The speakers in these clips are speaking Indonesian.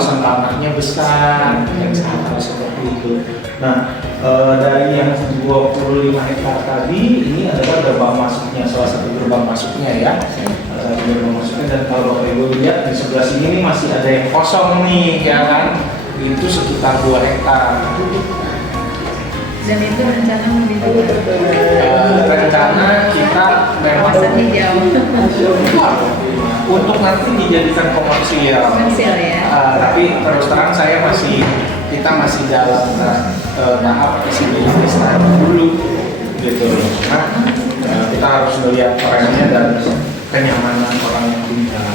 luasan tanahnya besar dan hal seperti itu. Nah, dari yang 25 hektar tadi ini adalah gerbang masuknya, salah satu gerbang masuknya ya. Salah satu gerbang masuknya, dan kalau Bapak Ibu lihat di sebelah sini nih masih ada yang kosong nih ya kan. Itu sekitar 2 hektar. Dan itu rencana mau dijual. Rencana kita memang Kawasan hijau. untuk nanti dijadikan komersial. Komersial ya. Tapi terus terang kita masih dalam tahap feasibility study dulu gitu. Nah, kita harus melihat trennya dan kenyamanan orang yang tinggal.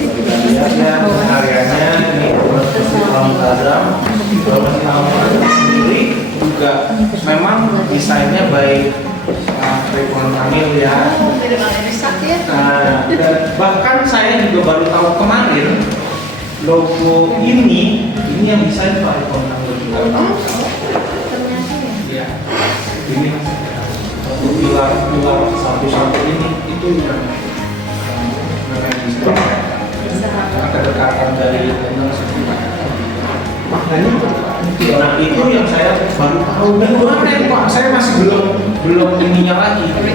Kita lihat ya areanya ini Masjid Al-Mu'azzam. Masjid Al-Mu'azzam sendiri juga memang desainnya baik Ridwan Kamil ya. Nah, dan bahkan saya juga baru tahu kemarin logo ini yang desain Pak Ridwan Kamil juga. Ya, ini untuk pilar satu-satu ini itu yang desain. Kedekatan dari owner sekitar. Makanya, nah itu yang saya baru tahu. Dan kemarin Pak, saya masih belum ininya lagi. Jadi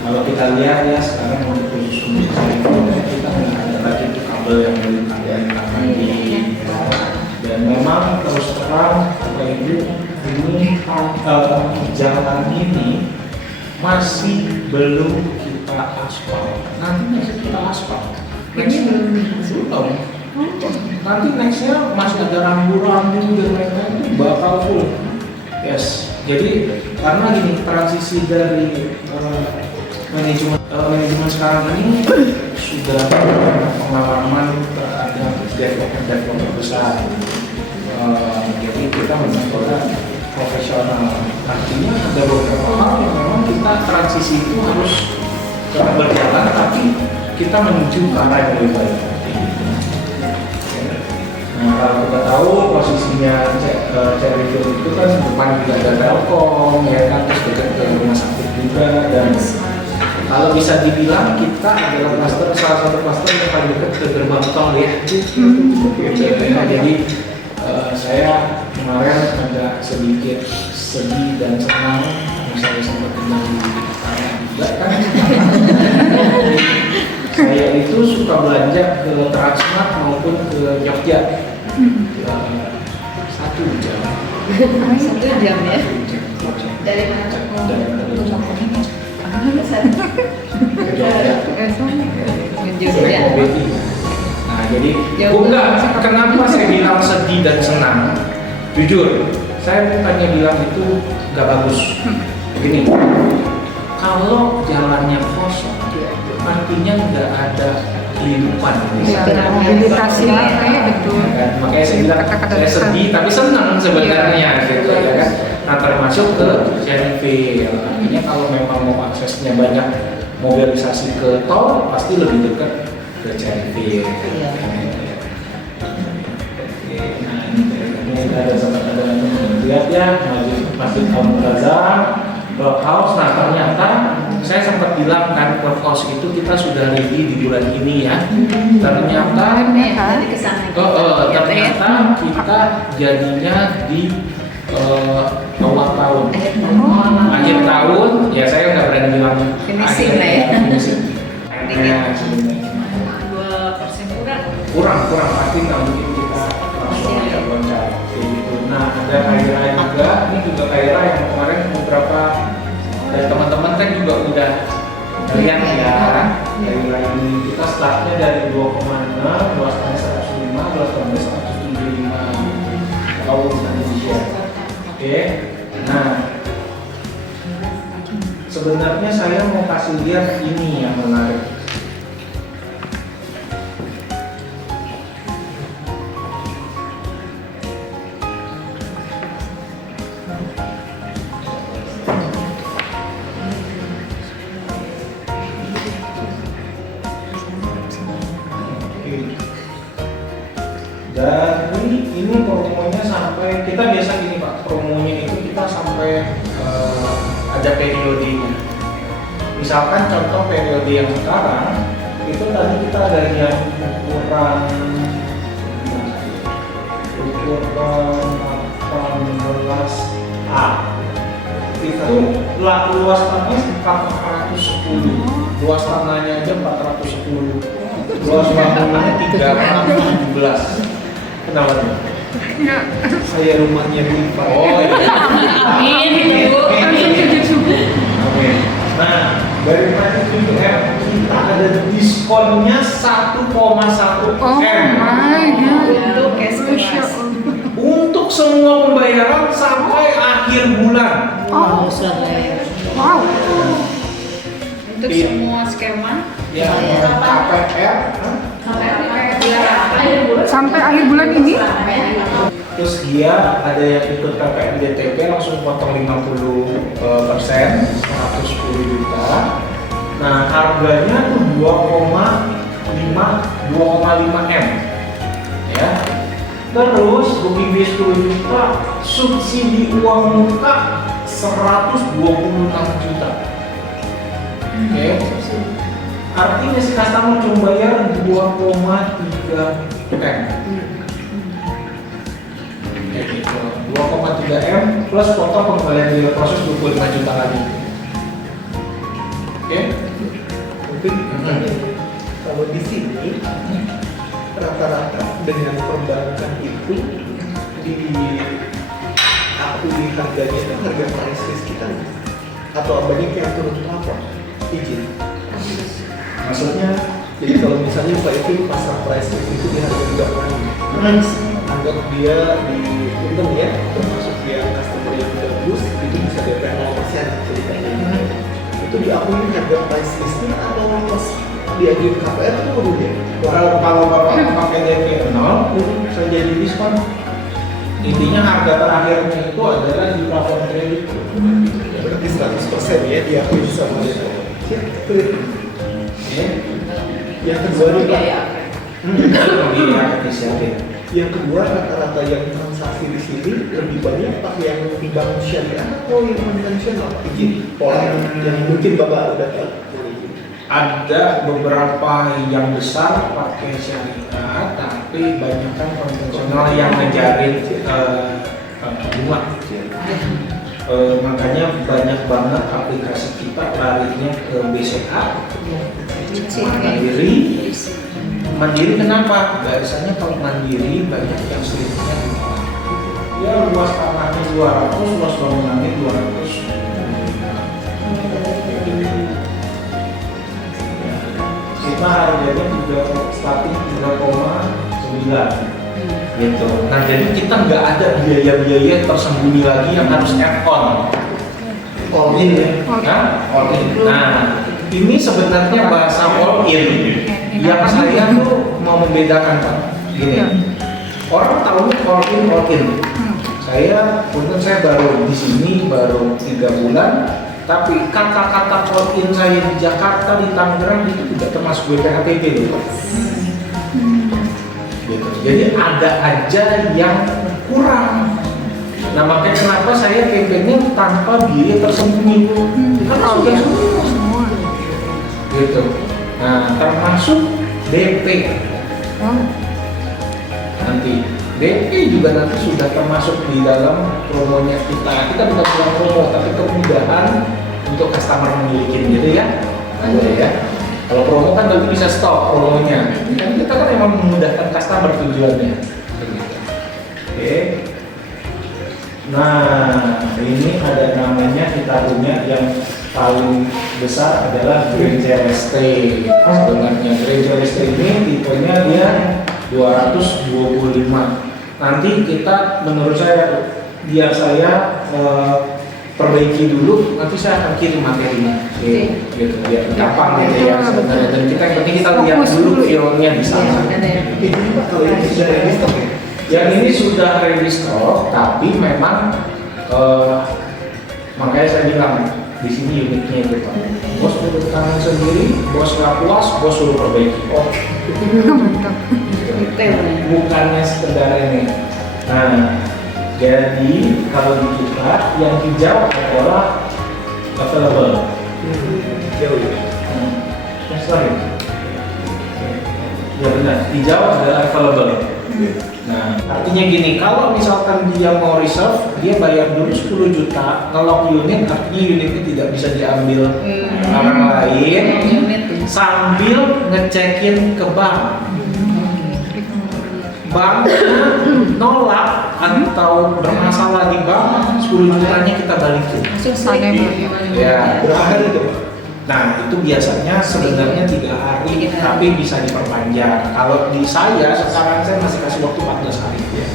kalau kita lihat ya sekarang untuk khusus untuk kita nggak ada lagi itu kabel yang dari lagi. Dan memang terus terang Bapak Ibu ini jalan ini masih belum aspal. Nanti kita aspal. Nextnya belum. Nanti nextnya masih ada rambu-rambu dan lain-lain itu bakal full. Yes. Jadi karena gini transisi dari manajemen sekarang ini sudah pengalaman terhadap developer besar. Jadi kita mencoba profesional. Artinya ada beberapa hal yang memang kita transisi itu harus tetap berjalan, tapi kita menuju ke arah yang lebih baik. Nah, kalau kita tahu posisinya Cherryville itu kan depan juga ada Telkom, ya kan, terus dekat ke rumah sakit juga, dan kalau bisa dibilang kita adalah salah satu klaster yang paling dekat ke gerbang tol ya. Jadi saya kemarin ada sedikit sedih dan senang karena saya sempat tinggal di Jakarta juga kan. Saya itu suka belanja ke Transmart maupun ke Jogja. 1 jam. 1 jam ya? Dari mana? Dari Jogja. Nah, jadi enggak, kenapa saya bilang sedih dan senang? Jujur, saya bukannya bilang itu nggak bagus. Begini, kalau jalannya kosong, artinya nggak ada kehidupan. Mobilitasnya, betul. Makanya saya bilang saya sedih tapi senang sebenarnya, gitu ya kan. Nah, termasuk ke Cherryville. Artinya kalau memang mau aksesnya banyak mobilisasi ke tol, pasti lebih dekat ke Cherryville. Ini ada lihat ya, Masjid Al-Mu'azzam, Clubhouse. Nah, ternyata saya sempat bilang kan Clubhouse itu kita sudah ready di bulan ini ya. Ternyata ternyata kita jadinya di awal tahun, akhir tahun. Ya saya nggak berani bilang finishing lah ya. Kurang pasti nggak mungkin kita langsung ya loncat gitu. Nah, ada Kaira juga, ini juga Kaira yang kemarin beberapa dari teman-teman kan juga udah lihat ya. Kaira ini kita startnya dari 2,6, luas tanah 105, luas tanah 175 kalau di Indonesia. Oke, nah sebenarnya saya mau kasih lihat ini yang menarik. Dan ini promonya sampai, kita biasa gini Pak, promonya itu kita sampai ada periodenya. Misalkan contoh periode yang sekarang Itu tadi kita ada yang ukuran 18A. Itu luas tanahnya 410. Luas tanahnya aja 410. Luas bangunannya 317. Kenapa nih? Saya rumahnya di Pak. Oh iya. Amin, Bu. Amin. Nah, dari tadi kita ada diskonnya 1,1 Oh M my god. Untuk cash keras. untuk semua pembayaran sampai akhir bulan. Oh. Wow. Untuk Iya. semua skema. Ya, KPR. Sampai akhir bulan ini? Terus dia ada yang ikut KPR DTP langsung potong 50%, 110 juta. Nah, harganya tuh 2,5 M. Ya. Terus booking fee 10 juta, subsidi uang muka 126 juta. Oke. Artinya si customer cuma bayar 2,3 M. Kayak gitu. 2,3 M plus potong pengembalian biaya proses 25 juta lagi. Oke? Mungkin kalau di sini rata-rata dengan perbankan itu diakui harganya itu harga price list kita atau banyak yang turun apa izin. Maksudnya Jadi kalau misalnya Pak itu pasang price list itu di harga 36, anggap dia di untung ya, termasuk dia customer yang bagus itu bisa DP 0% ceritanya. Itu diakui harga price listnya atau pas diajuin KPR itu udah dia. kalau bapak pakai DP 0, saya jadi diskon. Intinya harga terakhirnya itu adalah di plafon kredit. Berarti 100% ya diakui sama dia. Clear. Ya. Yang kedua nih Pak, Iya, disiapin. yang kedua rata-rata yang transaksi di sini lebih banyak Pak yang bank syariah atau yang konvensional izin pola yang mungkin Bapak udah tahu. Ada beberapa yang besar pakai syariah, tapi banyak kan konvensional yang ngejarin bunga. Makanya banyak banget aplikasi kita larinya ke BCA, Mandiri kenapa? Biasanya kalau Mandiri banyak yang selipnya ya luas tanahnya 200, luas bangunannya 200. Kita harganya juga starting 3,9 gitu. Nah jadi kita nggak ada biaya-biaya tersembunyi lagi yang harus add on. All in ya. Nah, all in. Nah, ini sebenarnya bahasa all in. Yang saya tuh mau membedakan Pak. Gini, orang tahunya all in. Saya, untung saya baru di sini baru 3 bulan, tapi kata-kata all in saya di Jakarta, di Tangerang itu tidak termasuk BPHTB loh. Gitu. Jadi ada aja yang kurang. Nah makanya kenapa saya campaignnya tanpa biaya tersembunyi. Karena sudah semua. Gitu. Nah termasuk DP. Nanti DP juga nanti sudah termasuk di dalam promonya kita. Kita bukan cuma promo, tapi kemudahan untuk customer memiliki gitu ya. Ada ya. Kalau promo kan nanti bisa stop promonya. Kan kita kan memang memudahkan customer tujuannya. Oke. Nah, ini ada namanya kita punya yang paling besar adalah Grand Celeste. Sebenarnya Grand Celeste ini tipenya dia 225. Nanti kita menurut saya biar saya perbaiki dulu, nanti saya akan kirim materinya. Gitu biar gampang gitu ya sebenarnya. Dan kita yang penting kita lihat dulu filmnya di sana. Ini Pak kalau ini sudah ready stock ya. Yang ini sudah ready stock, tapi memang makanya saya bilang di sini uniknya itu Pak. Bos duduk tangan sendiri, bos nggak puas, bos suruh perbaiki. Oh, bukannya sekedar ini. Nah, jadi kalau di kita yang hijau adalah available. Jauh ya. Yang sorry. Ya benar, hijau adalah available. Nah, artinya gini, kalau misalkan dia mau reserve, dia bayar dulu 10 juta, ngelock unit, artinya unitnya tidak bisa diambil orang lain, sambil ngecekin ke bank. Bank nolak atau bermasalah di bank, 10 jutanya kita balikin. Ya, Berapa hari itu? nah itu biasanya sebenarnya 3 hari, tapi bisa diperpanjang. Kalau di saya sekarang saya masih kasih waktu 14 hari ya,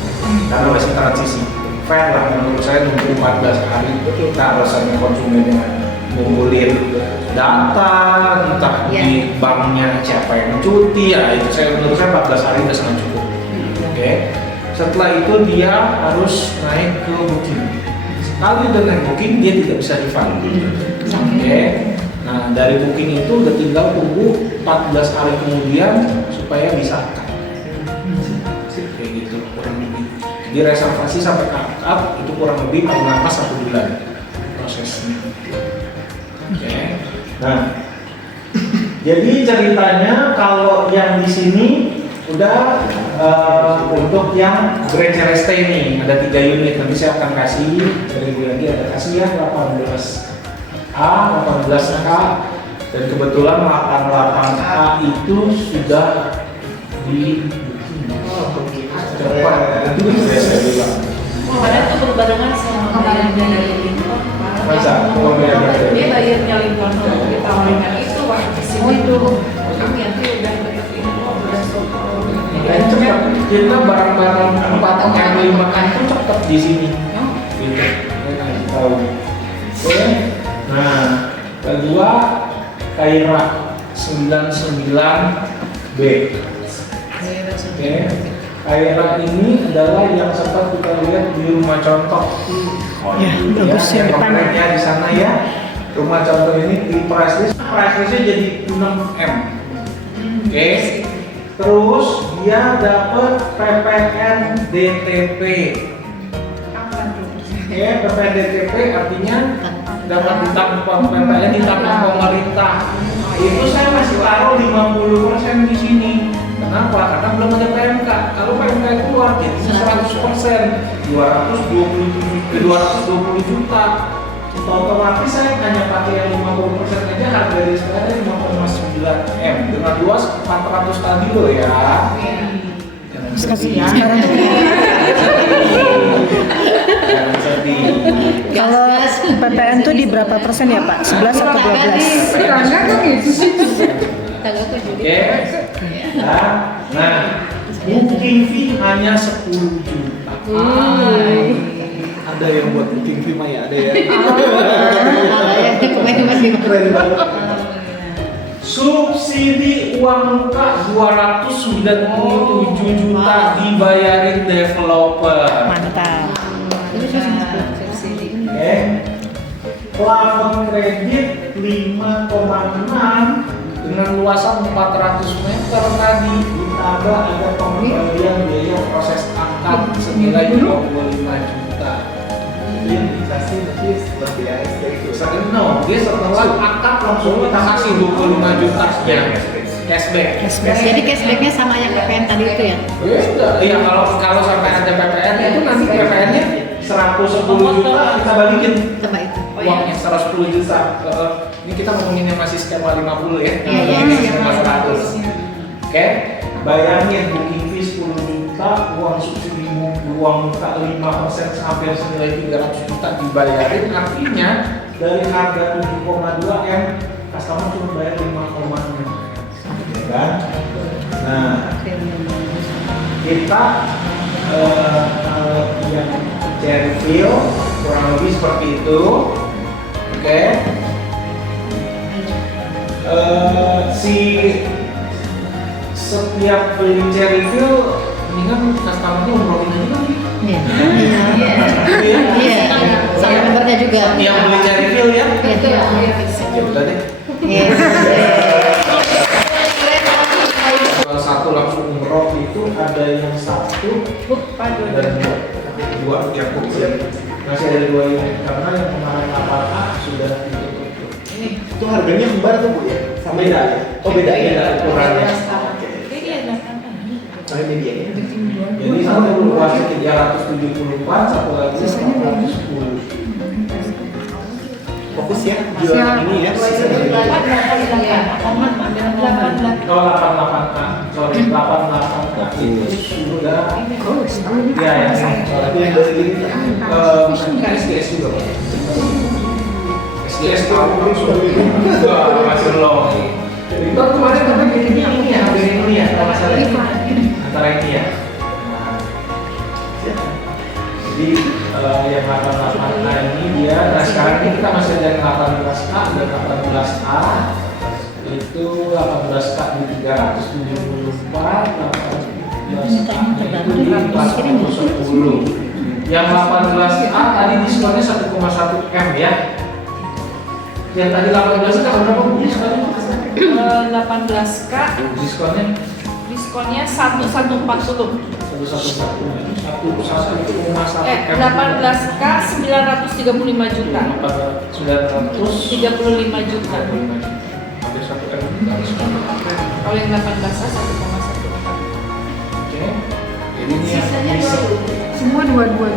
karena masih transisi. Fair lah menurut saya nunggu 14 hari itu kita alasannya konsumen yang ngumpulin data, entah di banknya siapa yang cuti ya, itu saya menurut saya 14 hari udah sangat cukup. Oke. Setelah itu dia harus naik ke booking. Sekali udah naik booking dia tidak bisa refund. Oke. Nah dari booking itu udah tinggal tunggu 14 hari kemudian supaya disahkan. Kayak gitu kurang lebih. Jadi reservasi sampai up itu kurang lebih paling lama 1 bulan prosesnya. Oke. Nah jadi ceritanya kalau yang di sini udah untuk yang Grand Celeste ini ada 3 unit, nanti saya akan kasih lagi ada kasih ya 18A, 18K dan kebetulan 88A itu sudah di cepat itu saya bilang. Padahal itu berbarengan sama yang dari Lincoln. Masa? Dia bayarnya Lincoln ditawarin itu waktu kesini itu kami nanti udah deket Lincoln udah Dan cepat kita barang-barang 4M 5M itu cepat di sini. Gitu. Tahu. Oke. Nah, kedua Kaira 99B. Oke. Kaira ini adalah yang sempat kita lihat di rumah contoh. Ya, bagus ya, depan. Di sana ya. Rumah contoh ini di price listnya jadi 6M. Oke. Terus dia dapat PPN DTP. Oke, PPN DTP artinya dapat ditanggung PPN ditanggung pemerintah. Itu saya masih taruh 50% di sini. Kenapa? Karena belum ada PMK. Kalau PMK keluar jadi 100%, 220 juta. Otomatis saya hanya pakai yang 50% aja, harga dari sekarang 5,9M dengan luas 400 tadi loh ya. Jangan sedih. Jangan sedih. Kalau PPN tuh di berapa persen ya Pak? 11 atau 12? Enggak tuh gitu sih. Oke. Nah, booking fee hanya 10 juta. Ada yang buat booking fee Maya, ada ya. Keren banget. Subsidi uang muka 297 juta dibayarin developer. Mantap. Oke. Plafon kredit 5,6 dengan luasan 400 meter tadi, ditambah ada pengembalian biaya proses akad senilai 25 juta. Yang dikasih nanti setelah BASD itu. No, dia setelah akad langsung kita kasih 25 juta cashback. Jadi cashbacknya sama yang PPN tadi itu ya? Beda. Iya, kalau sampai ada PPN itu nanti PPN-nya 110 juta kita balikin. Coba itu. Uangnya 110 juta. Ini kita ngomongin yang masih skema 50 ya. Iya, Ini skema 100. Oke. Bayangin booking fee 10 juta, uang subsidi uang muka 5% sampai senilai 300 juta dibayarin, artinya dari harga 7,2M customer cuma bayar 5,6, ya kan? Nah, kita yang cherry fill kurang lebih seperti itu, oke? Si setiap beli cherry fill mendingan customer-nya umrohin aja kali. Iya. Iya. Iya. Sama membernya juga. Yang beli cherry fill ya? Itu ya. Ya udah deh. Iya. Kalau satu langsung umroh itu ada yang satu dan dua yang kecil. Masih ada 2 unit karena yang kemarin 8A sudah ditutup. Itu harganya kembar tuh Bu ya? Sama beda ya? Oh beda ya? Ukurannya. Jadi kasarnya media ya. Jadi satu luasnya 374, satu lagi 410. Fokus ya, jual ini ya, sisa dari Oh 88, sorry 88 itu sudah ya ya yang dari ini. SGS juga Pak. SGS itu masih belum. Itu kemarin katanya ini ya, hampir ini ya, kalau salah antara ini ya. Jadi yang 88A ini dia, nah sekarang ini kita masih ada yang 18A dan 18A. Itu 18K di 374, 18A itu di 410. Yang 18A tadi diskonnya 1,1 M ya. Yang tadi 18 kan berapa Bu diskonnya? 18K diskonnya 1140. 1,1 18K 935 juta. 35 juta. Ada 1 M. Kalau yang 18A 1,1. Oke. Jadi ini yang Semua dua.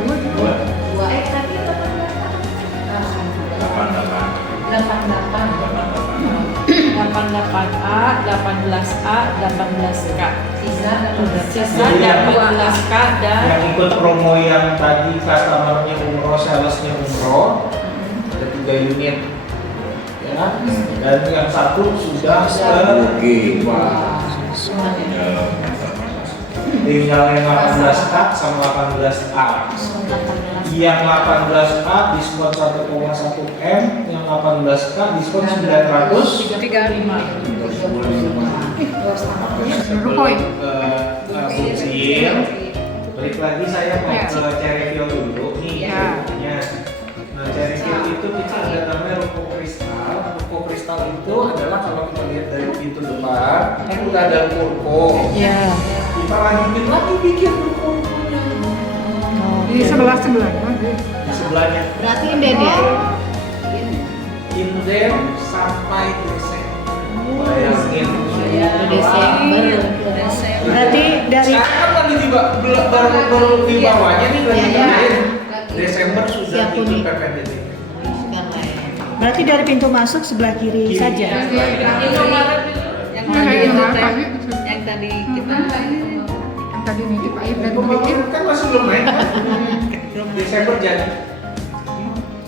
88A, 18A, 18K. Sisa Jadi 18K dan yang ikut promo yang tadi customernya umroh, salesnya umroh ada 3 unit ya, dan yang satu sudah tinggal yang 18K sama 18A. Yang 18A diskon 1,1 M, yang 18K diskon 935. Balik lagi saya mau ke Cherryville dulu nih. Nah, Cherryville itu kita ada namanya ruko kristal. Ruko kristal itu adalah kalau kita lihat dari pintu depan, kan udah ada ruko. Ya. Kita lanjutin lagi bikin ruko. Di sebelah Di sebelahnya. Berarti inden ya? Inden sampai Desember. Bayangin. Desember. Berarti dari Sekarang kan lagi baru di bawahnya nih lagi dikerjain. Desember sudah Siap, ikut Uni. PPDB. berarti dari pintu masuk sebelah kiri saja. Yang tadi itu teh, yang tadi kita tadi nitip air dan Pembangunan kan masih belum naik kan? Desember jadi.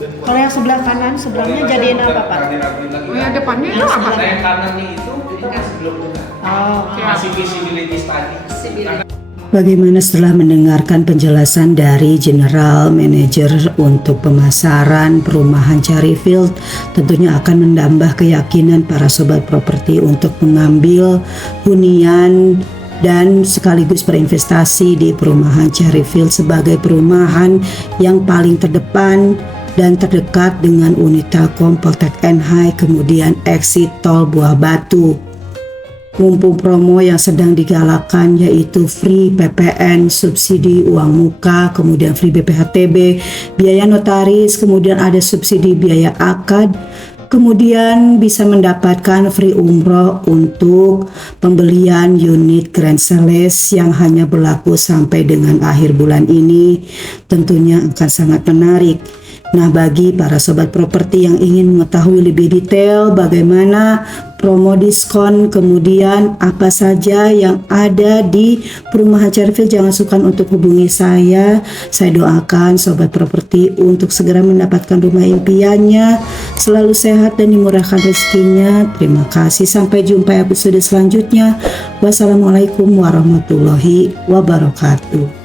Kalau yang sebelah kanan, sebelahnya jadiin apa Pak? Oh ya depannya itu apa? Nah yang kanannya itu kita masih belum dengar. Oh, Masih visibility study. Bagaimana setelah mendengarkan penjelasan dari General Manager untuk pemasaran perumahan Cherryville, tentunya akan menambah keyakinan para sobat properti untuk mengambil hunian dan sekaligus berinvestasi di perumahan Cherryville sebagai perumahan yang paling terdepan dan terdekat dengan unit Telkom Poltek NH, kemudian exit tol Buah Batu. Mumpung promo yang sedang digalakan yaitu free PPN, subsidi uang muka, kemudian free BPHTB, biaya notaris, kemudian ada subsidi biaya akad, kemudian bisa mendapatkan free umroh untuk pembelian unit Grand Sales yang hanya berlaku sampai dengan akhir bulan ini, tentunya akan sangat menarik. Nah, bagi para sobat properti yang ingin mengetahui lebih detail bagaimana promo diskon, kemudian apa saja yang ada di perumahan Cherryville, jangan sukar untuk hubungi saya. Saya doakan sobat properti untuk segera mendapatkan rumah impiannya, selalu sehat dan dimurahkan rezekinya. Terima kasih, sampai jumpa episode selanjutnya. Wassalamualaikum warahmatullahi wabarakatuh.